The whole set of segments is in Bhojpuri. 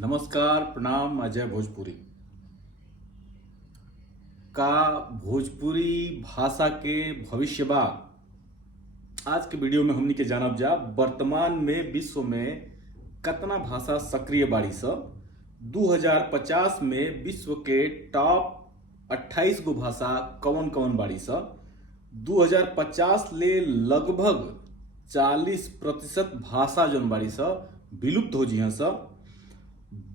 नमस्कार, प्रणाम। अजय भोजपुरी का भोजपुरी भाषा के भविष्य बा। आज के वीडियो में हमनी के जानब जा वर्तमान में विश्व में कतना भाषा सक्रिय बाड़ी सब। 2050 में विश्व के टॉप 28 गो भाषा कौन कौन बाड़ी सब। 2050 ले लगभग 40% भाषा जौन बाड़ी सब विलुप्त हो जी सब।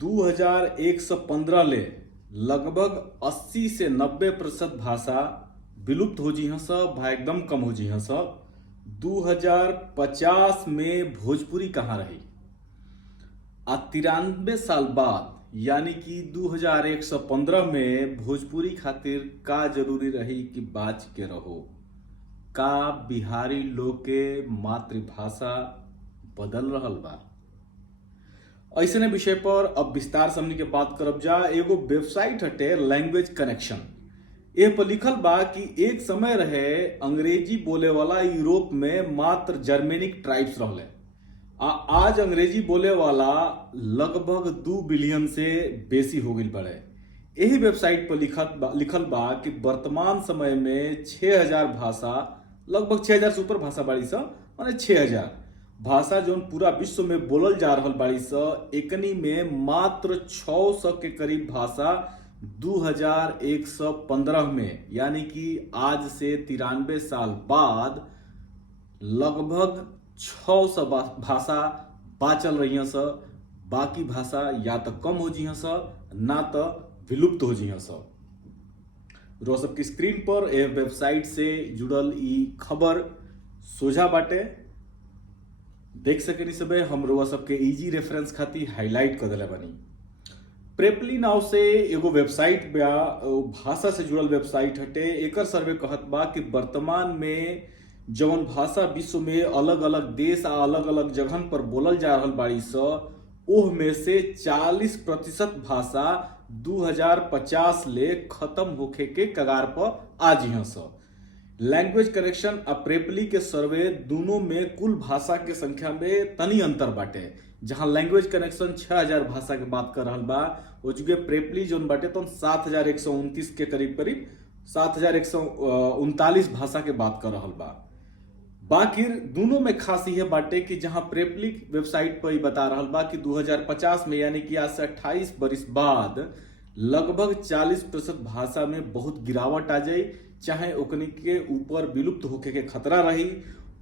2115 ले लगभग 80 से 90% भाषा विलुप्त हो जी सब, भाई एकदम कम हो जी सब। 2050 में भोजपुरी कहाँ रही आ 93 साल बाद यानी कि 2115 में भोजपुरी खातिर का जरूरी रही कि बाच के रहो। का बिहारी लोग के मातृभाषा बदल रहल बा। ऐसे विषय पर अब विस्तार से हमनी के बात करब जा। एगो वेबसाइट हटे लैंग्वेज कनेक्शन। ए पर लिखल बा कि एक समय रहे अंग्रेजी बोले वाला यूरोप में मात्र जर्मेनिक ट्राइब्स रहले। आज अंग्रेजी बोले वाला लगभग 2 बिलियन से बेसी हो गई बड़े। यही वेबसाइट पर लिखल बा कि वर्तमान समय में 6000 भाषा, लगभग 6000 से ऊपर भाषा बाड़ी सा, माने 6000 भाषा जो पूरा विश्व में बोलल जा रहल बाड़ी स। एकनी में मात्र 600 के करीब भाषा 2115 में यानी कि आज से 93 साल बाद लगभग 600 भाषा बाचल रही स। बाकी भाषा या तो कम हो जी स ना तो विलुप्त हो जी स। रो सबकी स्क्रीन पर ए वेबसाइट से जुड़ल ई खबर सोझा बाटे, देख सके सबे। हम रोआ सबके इजी रेफरेंस खातिर हाईलाइट कर दिले बानी। प्रेपली नाव से एगो वेबसाइट बा, भाषा से जुड़ल वेबसाइट हटे। एकर सर्वे कहत बा कि वर्तमान में जौन भाषा विश्व में अलग अलग देश आ अलग अलग जगहन पर बोलल जा रहल बाड़ी स, ओह में से 40% भाषा 2050 ले खत्म होखे के कगार पर आ जिह स। लैंग्वेज कनेक्शन और प्रेपली के सर्वे दोनों में कुल भाषा के संख्या में तनी अंतर बाटे। जहां लैंग्वेज कनेक्शन 6000 भाषा के बात कर रहल बा, ओ जुगे प्रेपली जोन बाटे तो 7129 के करीब 7139 भाषा के बात कर रहल बा। बाकी दोनों में खास यह बाटे कि जहां प्रेपली वेबसाइट पर ही बता रहल बा कि 2050 में यानी कि आज से 28 बरिस बाद लगभग 40% भाषा में बहुत गिरावट आ जाए, चाहे ओकनी के ऊपर विलुप्त होके के खतरा रही।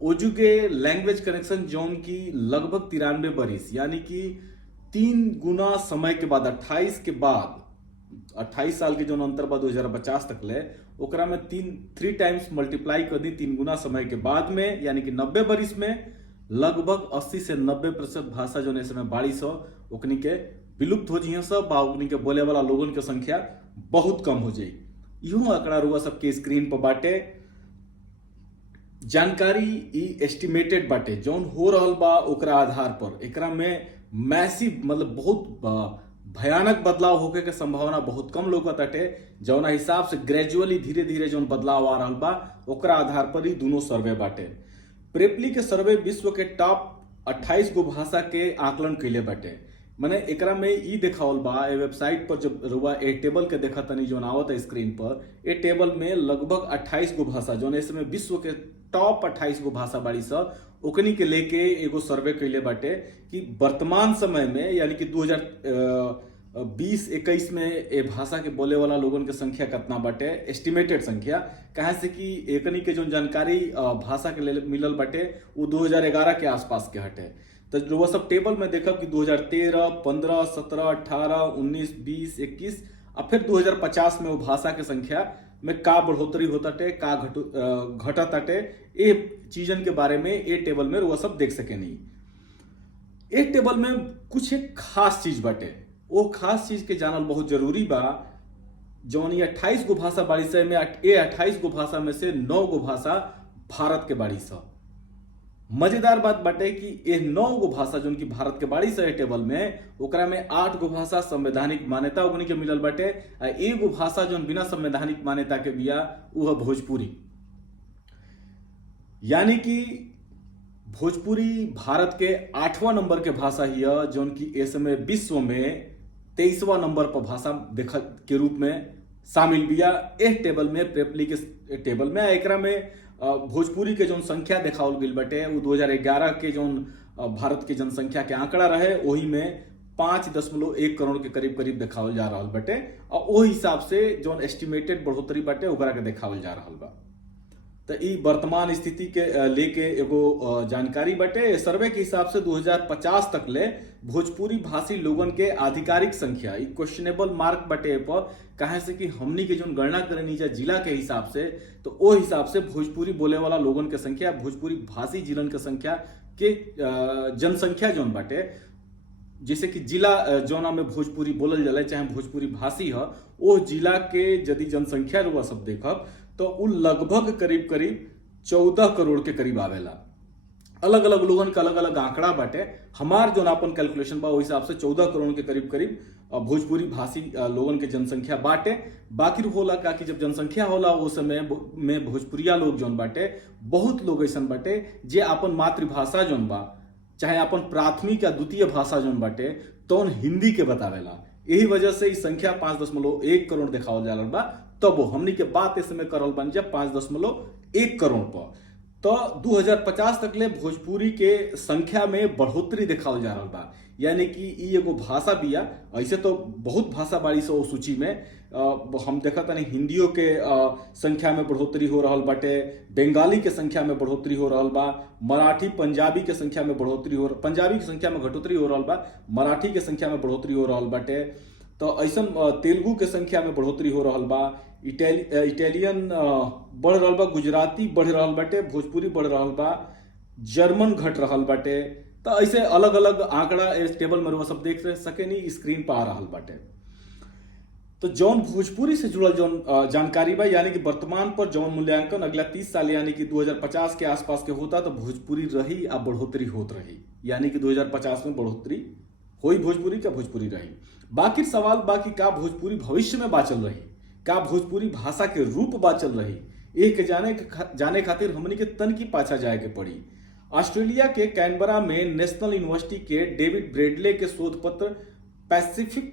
ओजुगे लैंग्वेज कनेक्शन जोन की लगभग 93 बरिस यानी कि 3 गुना समय के बाद 28 के बाद 28 साल के जो अंतर बाद 2050 तक ले ओकरा में 3 टाइम्स मल्टीप्लाई कर दी 3 गुना समय के बाद में यानी कि 90 बरिस में लगभग 80 से 90% भाषा जो ऐसे में बाड़ी सौ ओकनी के विलुप्त हो जी सब। ओकनी के बोले वाला लोगन के संख्या बहुत कम हो जाई। यूं आंकड़ा रुआ सबके स्क्रीन पर बाटे। जानकारी ई एस्टिमेटेड बाटे जौन हो रहल बा ओकरा आधार पर एकरा में मैसिव मतलब बहुत भयानक बदलाव होके के संभावना बहुत कम लौकत बाटे। जौना हिसाब से ग्रेजुअली धीरे धीरे जौन बदलाव आ रहल बा ओकरा आधार पर ही दोनों सर्वे बाटे। प्रेपली के सर्वे विश्व के टॉप 28 गो भाषा के आकलन कैले बाटे। माने एकरा में ई देखावल बा ए वेबसाइट पर जब रुआ ए टेबल के देखा तनी जोन आवत है स्क्रीन पर, ए टेबल में लगभग 28 गो भाषा जोन इसमें विश्व के टॉप 28 गो भाषा बाड़ी सा ओकनी के लेके एगो सर्वे कैले बाटे कि वर्तमान समय में यानी कि 2020-21 में ए भाषा के बोले वाला लोगन के संख्या कितना बाटे, एस्टिमेटेड संख्या। कहे से कि एकनी के जो जानकारी भाषा के ले मिलल बाटे वो 2011 के आसपास के हटे। तो वो सब टेबल में देखब कि 2013, 15, 17, 18, 19, 20, 21 और फिर 2050 में वो भाषा के संख्या में का बढ़ोतरी होताटे का घटताटे, ये चीजन के बारे में ए टेबल में वो सब देख सके नहीं। ए टेबल में कुछ एक खास चीज बाटे, वो खास चीज के जानल बहुत जरूरी बा। जौन ये 28 गो भाषा बाड़ी से में 28 गो भाषा में से 9 गो भाषा भारत के बाड़ी सा। मजेदार बात बाटे कि ये 9 गो भाषा जो की भारत के बाड़ी से टेबल में ओकरा में 8 गो भाषा संवैधानिक मान्यता ओकनी के मिलल बाटे आ एगो भाषा जो बिना संवैधानिक मान्यता के बिया वो है भोजपुरी। यानी कि भोजपुरी भारत के 8वां नंबर के भाषा ही है, जौन की इस समय विश्व में 23वां नंबर पर भाषा देख के रूप में शामिल बिया। इस टेबल में प्रेपली के टेबल में एकरा में भोजपुरी के जौन संख्या देखावल गई बटे वो 2011 के जौन भारत के जनसंख्या के आंकड़ा रहे वही में 5.1 करोड़ के करीब करीब देखावल जा रहा बटे, और वो हिसाब से जौन एस्टिमेटेड बढ़ोतरी बटे ओकरा के देखावल जा रहा बा। तो ई वर्तमान स्थिति के लेके एगो जानकारी बटे। सर्वे के हिसाब से 2050 तक ले भोजपुरी भाषी लोगन के आधिकारिक संख्या ई क्वेश्चनेबल मार्क बटे पर, कहे से कि हमनी के जो गणना करनी चाहिए जिला के हिसाब से, तो वो हिसाब से भोजपुरी बोले वाला लोगन के संख्या, भोजपुरी भाषी जिलन के संख्या के जनसंख्या जौन बाटे, जैसे कि जिला जौना में भोजपुरी बोलल जाला चाहे भोजपुरी भाषी है, वो जिला के यदि जनसंख्या रुआ सब देखब तो उ लगभग करीब करीब 14 करोड़ के करीब आवेला। अलग अलग लोगन का अलग अलग आंकड़ा बाटे। हमार जो अपन कैलकुलेशन बा वो हिसाब से 14 करोड़ के करीब करीब भोजपुरी भाषी लोगन के जनसंख्या बाटे। बाकी होला का कि जब जनसंख्या होला उस समय में भोजपुरिया लोग जौन बाटे, बहुत लोग ऐसा बाटे जे अपन मातृभाषा जौन बा चाहे अपन प्राथमिक या द्वितीय भाषा जौन बाटे तो हिंदी के बतावेला। यही वजह से इस संख्या 5.1 करोड़ देखावल जा रहा बा। तब हमनी के बात इस समय करल बन जा 5.1 करोड़ पर। तो 2050 तक ले भोजपुरी के संख्या में बढ़ोतरी देखावल जा रहा बा। यानी कि ई एगो भाषा बिया। ऐसे तो बहुत भाषा बाड़ी से सूची में हम देखा तनी हिंदियों के संख्या में बढ़ोतरी हो रहा बाटे, बंगाली के संख्या में बढ़ोतरी हो रहा बा, मराठी पंजाबी के संख्या में बढ़ोतरी हो, पंजाबी की संख्या में घटोतरी हो रहा बा, मराठी के संख्या में बढ़ोतरी हो रहा बाटे। तो ऐसा तेलुगु के संख्या में बढ़ोतरी हो रहा बा, इटालियन बढ़ रहा बा, गुजराती बढ़ रहा बाटे, भोजपुरी बढ़ रहा बा, जर्मन घट रहा बाटे। तो ऐसे अलग अलग आंकड़ा इस टेबल में सब देख सके नहीं, स्क्रीन पर आ रहा बाटे। तो जौन भोजपुरी से जुड़ल जौन जानकारी बा, यानी कि वर्तमान पर जौन मूल्यांकन अगला 30 साल यानी कि 2050 के आसपास के होता तो भोजपुरी रही आ बढ़ोतरी होत रही। यानी कि 2050 में बढ़ोतरी होई भोजपुरी का भोजपुरी रही। बाकी सवाल बाकी का भोजपुरी भविष्य में बाचल रही, का भोजपुरी भाषा के रूप बाचल रही, एक जाने खातिर हमनी के तन की पाछा जाए के पड़ी। ऑस्ट्रेलिया के कैनबरा में नेशनल यूनिवर्सिटी के डेविड ब्रेडले के शोध पत्र पैसिफिक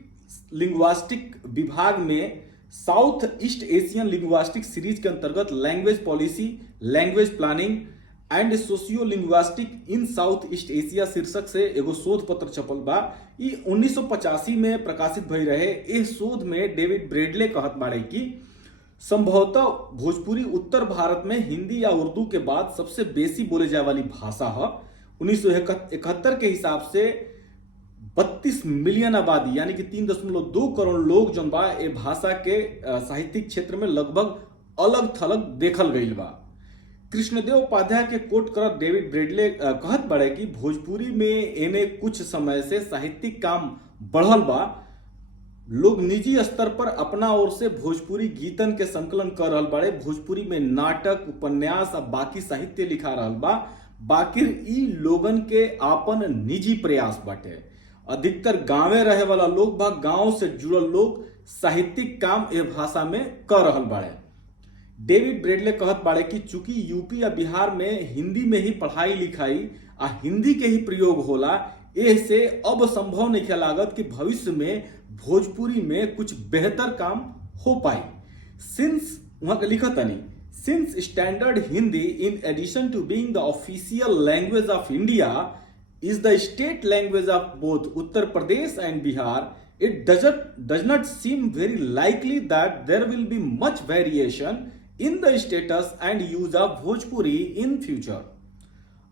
लिंग्वास्टिक विभाग में south east Asian linguistic series के अंतर्गत language policy, language planning and socio linguistic in south east Asia शीर्षक से एगो शोध पत्र छपल बा। ई 1985 में प्रकाशित भई रहे। इस शोध में डेविड ब्रेडले कहत बाड़े कि संभवतः भोजपुरी उत्तर भारत में हिंदी या उर्दू के बाद सबसे बेसी बोले जाए वाली भाषा है। 1971 के हिसाब से 32 मिलियन आबादी यानी कि 3.2 करोड़ लोग जौन बा ए भाषा के साहित्यिक क्षेत्र में लगभग अलग थलग देखल गईल बा। कृष्णदेव उपाध्याय के कोट कर डेविड ब्रेडले कहत बड़े कि भोजपुरी में एने कुछ समय से साहित्यिक काम बढ़ल बा। लोग निजी स्तर पर अपना ओर से भोजपुरी गीतन के संकलन कर रहल बाड़े, भोजपुरी में नाटक, उपन्यास और बाकी साहित्य लिखा रहल बा। बाकिर ई लोगन के आपन निजी प्रयास बाटे। अधिकतर गांवे रहे वाला लोग बा, गांव से जुड़ल लोग साहित्यिक काम ए भाषा में कर रहल बाड़े। डेविड ब्रेडले कहत बाड़े कि चूंकि यूपी या बिहार में हिंदी में ही पढ़ाई लिखाई आ हिंदी के ही प्रयोग होला, ऐसे अब संभव नहीं लागत कि भविष्य में भोजपुरी में कुछ बेहतर काम हो पाई। सिंस वहां लिखत नहीं, since standard Hindi in addition to being the official language of India is the state language of both Uttar Pradesh and Bihar, it does not seem very likely that there will be much variation in the status and use of Bhojpuri in future.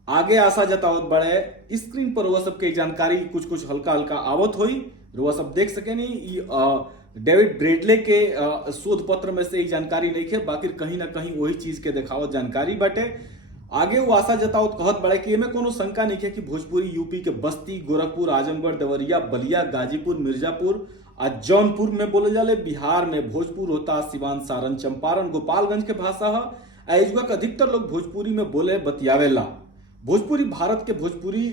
आगे आशा जतावत बड़े स्क्रीन पर वह सबके जानकारी कुछ कुछ हल्का हल्का आवत हुई, वह सब देख सके नहीं। डेविड ब्रेडले के शोध पत्र में से ये जानकारी नहीं है, बाकी कहीं ना कहीं वही चीज के देखावत जानकारी बाटे। आगे वो आशा जतावत कहत बड़े कि एमे कोनो शंका नहीं है कि भोजपुरी यूपी के बस्ती, गोरखपुर, आजमगढ़, देवरिया, बलिया, गाजीपुर, मिर्जापुर और जौनपुर में बोले जाले। बिहार में भोजपुर, रोहतास, सिवान, सारण, चंपारण, गोपालगंज के भाषा है। एजुगा के अधिकतर लोग भोजपुरी में बोले बतियावेला। भोजपुरी भारत के भोजपुरी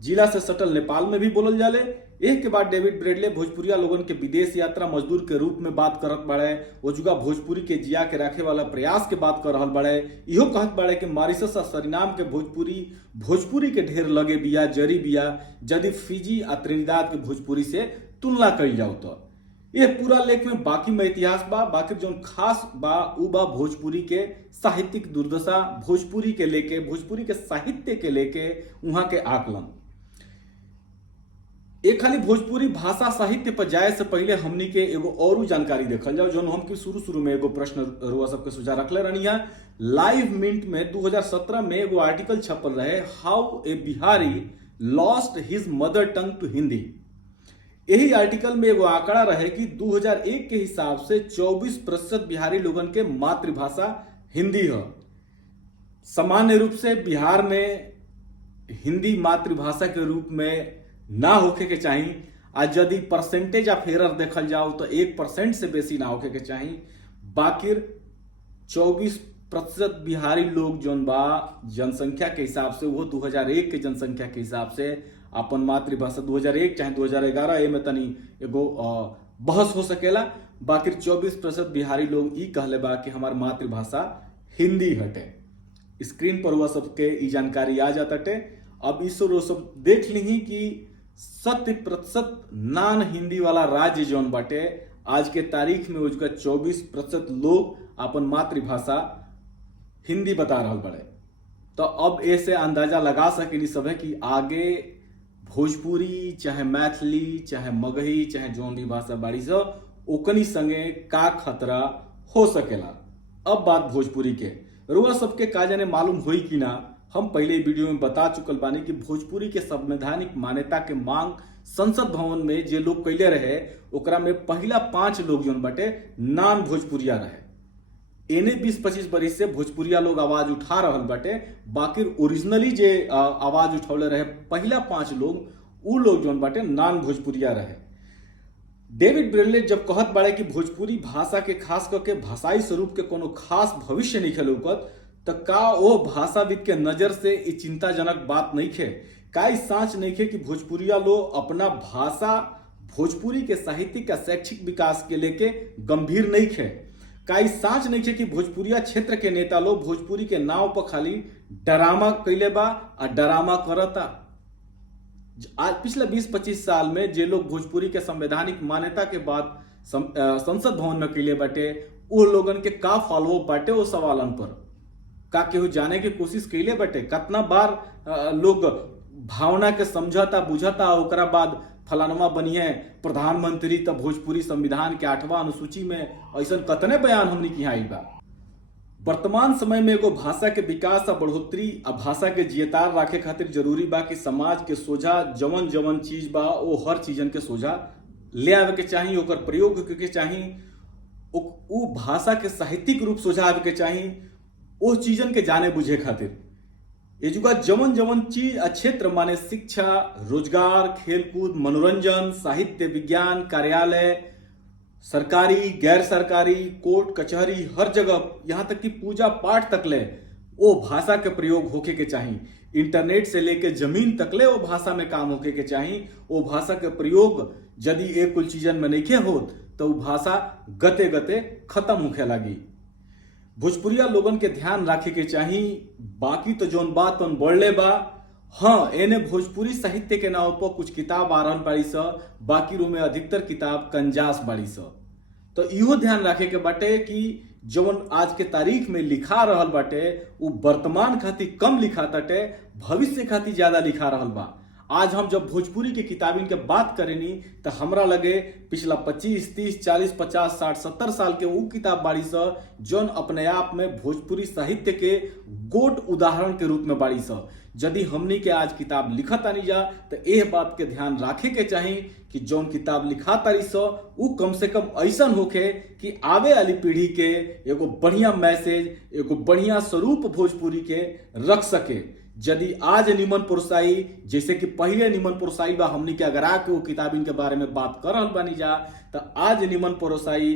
जिला से सटल नेपाल में भी बोलल जाले। एक के बाद डेविड ब्रेडले भोजपुरिया लोगन के विदेश यात्रा मजदूर के रूप में बात करत बाड़े, ओजुगा भोजपुरी के जिया के रखे वाला प्रयास के बात कर रहल बाड़े। इहो कहत बाड़े कि मॉरिशस और सरीनाम के भोजपुरी के ढेर लगे बिया, जरी बिया, यदि फिजी आ त्रिनिदाद के भोजपुरी से तुलना कइल जाओ तो। ये पूरा लेख में बाकी में इतिहास बा, बाकी जो खास बा उ बा भोजपुरी के साहित्यिक दुर्दशा, भोजपुरी के लेके, भोजपुरी के साहित्य के लेके वहां के आकलन। एक खाली भोजपुरी भाषा साहित्य पर जाए से पहले हमनी के एगो और जानकारी देखल जाओ, जो हम की शुरू में एगो प्रश्न रुआ सबके सुझा रखले रहनी है। लाइव मिंट में 2017 में एगो आर्टिकल छपल रहे, how a Bihari lost his mother tongue to Hindi. यही आर्टिकल में एगो आंकड़ा रहे कि 2001 के हिसाब से 24% बिहारी लोगन के मातृभाषा हिंदी है। सामान्य रूप से बिहार में हिंदी मातृभाषा के रूप में ना होके के चाहिए, आज यदि परसेंटेज ऑफ एरर देखल जाओ तो 1% से बेसी ना होके के चाहिए। बाकी 24% बिहारी लोग जोन बा जनसंख्या के हिसाब से, वो 2001 के जनसंख्या के हिसाब से अपन मातृभाषा 2001 चाहे 2011 ए में तनी एगो बहस हो सकेला। बाकी 24% बिहारी लोग ई कहले बा कि हमार मातृभाषा हिंदी हटे। स्क्रीन पर हुआ सबके ई जानकारी आ जाते। अब इस सब देख ली कि 100% नॉन हिंदी वाला राज्य जौन बाटे आज के तारीख में उसका 24% लोग अपन मातृभाषा हिंदी बता रहा बड़े। तो अब ऐसे अंदाजा लगा सकेनी सब है कि आगे भोजपुरी चाहे मैथिली चाहे मगही चाहे जौन भी भाषा बाड़ी से ओकनी संगे का खतरा हो सकेला। अब बात भोजपुरी के, रुआ सबके का जाने मालूम हुई कि ना, हम पहले वीडियो में बता चुकल बानी कि भोजपुरी के संवैधानिक मान्यता के मांग संसद भवन में जे लोग कैले रहे ओकरा में पहला 5 लोग जोन बाटे नान भोजपुरिया रहे। एने 20-25 बरिस से भोजपुरिया लोग आवाज उठा रहल बाटे, बाकी ओरिजिनली जे आवाज उठौले रहे पहला 5 लोग उ लोग जोन बाटे नान भोजपुरिया रहे। डेविड ब्रेडले जब कहत बाड़े कि भोजपुरी भाषा के खास करके भाषाई स्वरूप के कोनो खास भविष्य नहीं खेलौकत, तो का वो भाषाविद के नजर से ये चिंताजनक बात नहीं खे? का ई साँच नहीं खे कि भोजपुरिया लोग अपना भाषा भोजपुरी के साहित्यिक का शैक्षिक विकास के लेके गंभीर नहीं खे? का ई साँच नहीं खे कि भोजपुरिया क्षेत्र के नेता लोग भोजपुरी के नाव पर खाली डरामा कैले बा आ डरामा करता? आज पिछले 20-25 साल में जे लोग भोजपुरी के संवैधानिक मान्यता के बाद संसद भवन में कैले बाटे, वो लोगन के का फॉलोअप बाटे वो सवालन पर? का केहू जाने की कोशिश कैले बटे? कितना बार लोग भावना के समझता बुझता ओकरा बाद फलानवा बनिए प्रधानमंत्री, तब भोजपुरी संविधान के 8वां अनुसूची में ऐसा कतने बयान हमने की आइल बा। वर्तमान समय में एगो भाषा के विकास और बढ़ोतरी आ भाषा के जियतार रखे खातिर जरूरी बा कि समाज के सोझा जवन जवन चीज बा वो हर चीजन के सोझा ले आवे के चाहिए, ओकर प्रयोग के चाहिए, उ भाषा के साहित्यिक रूप सोझा आवे के चाहिए, वो चीजन के जाने बुझे खातिर। एजुगा जवन जवन चीज क्षेत्र माने शिक्षा, रोजगार, खेलकूद, मनोरंजन, साहित्य, विज्ञान, कार्यालय, सरकारी, गैर सरकारी, कोर्ट कचहरी, हर जगह यहाँ तक कि पूजा पाठ तक ले वो भाषा के प्रयोग होके के चाहिए। इंटरनेट से लेके जमीन तक ले वो भाषा में काम होके के चाहिए। वो भाषा के प्रयोग यदि एक कुल चीजन में नहीं होत तो वो भाषा गते गते खत्म होके लगी। भोजपुरिया लोगन के ध्यान रखे के चाहिए। बाकी तो जोन बात तोन बढ़ले बा, हाँ एने भोजपुरी साहित्य के नाव पर कुछ किताब आ रहल बाड़ी स, बाकी रू में अधिकतर किताब कंजास बाड़ी स। तो इहो ध्यान रखे के बाटे कि जवन आज के तारीख में लिखा रहल बाटे वो वर्तमान खातिर कम लिखा ताटे, भविष्य खातिर ज्यादा लिखा रहल बा। आज हम जब भोजपुरी के किताबिन के बात करेनी तो हमरा लगे पिछला 25, 30, 40, 50, 60, 70 साल के वो किताब बाड़ी स जौन अपने आप में भोजपुरी साहित्य के गोट उदाहरण के रूप में बाड़ी स। यदि हमनी के आज किताब लिखत आनी जा तो यह बात के ध्यान रखे के चाहिए कि जौन किताब लिखा तारी स वो कम से कम ऐसा होके कि आवे वाली पीढ़ी के एगो बढ़िया मैसेज, एगो बढ़िया स्वरूप भोजपुरी के रख सके। यदि आज निमन पुरसाई जैसे कि पहले निमन पुरसाई बा, हमनी के अगर आके वो किताबिन के बारे में बात कर रहल बानी जा तो आज निमन पुरसाई,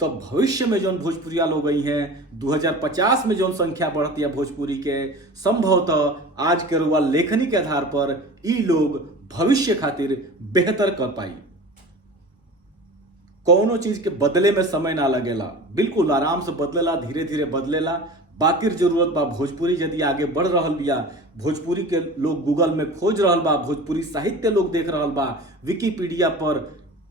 तो भविष्य में जौन भोजपुरिया लोग गई हैं 2050 में जौन संख्या बढ़ती है भोजपुरी के, संभवतः आज के रुआ लेखनी के आधार पर ई लोग भविष्य खातिर बेहतर कर पाई। कौनो चीज के बदले में समय ना लगेला, बिल्कुल आराम से बदलेला, धीरे धीरे बदलेला। बाकी जरूरत बा भोजपुरी यदि आगे बढ़ रहल बिया, भोजपुरी के लोग गूगल में खोज रहल बा, भोजपुरी साहित्य लोग देख रहल बा, विकिपीडिया पर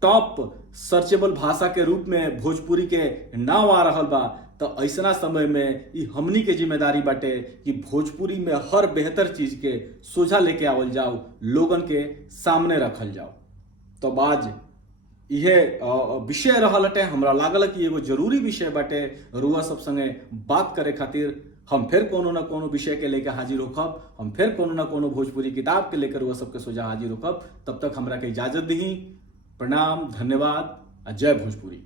टॉप सर्चेबल भाषा के रूप में भोजपुरी के नाम आ रहल बा, तो ऐसा समय में ये हमनी के जिम्मेदारी बाटे कि भोजपुरी में हर बेहतर चीज के सोझा लेके आवल जाओ, लोगन के सामने रखल जाओ। तो आज यह विषय रहल हटे, हमरा लागल कि एगो जरूरी विषय बाटे रुआ सब संगे बात करे खातिर। हम फिर कोनो न कोनो विषय के लेकर हाजिर होखब, हम फिर कोनो न कोनो भोजपुरी किताब के लेकर रुआ सबके सोझा हाजिर होखब। तब तक हमरा के इजाजत दी। प्रणाम, धन्यवाद, जय भोजपुरी।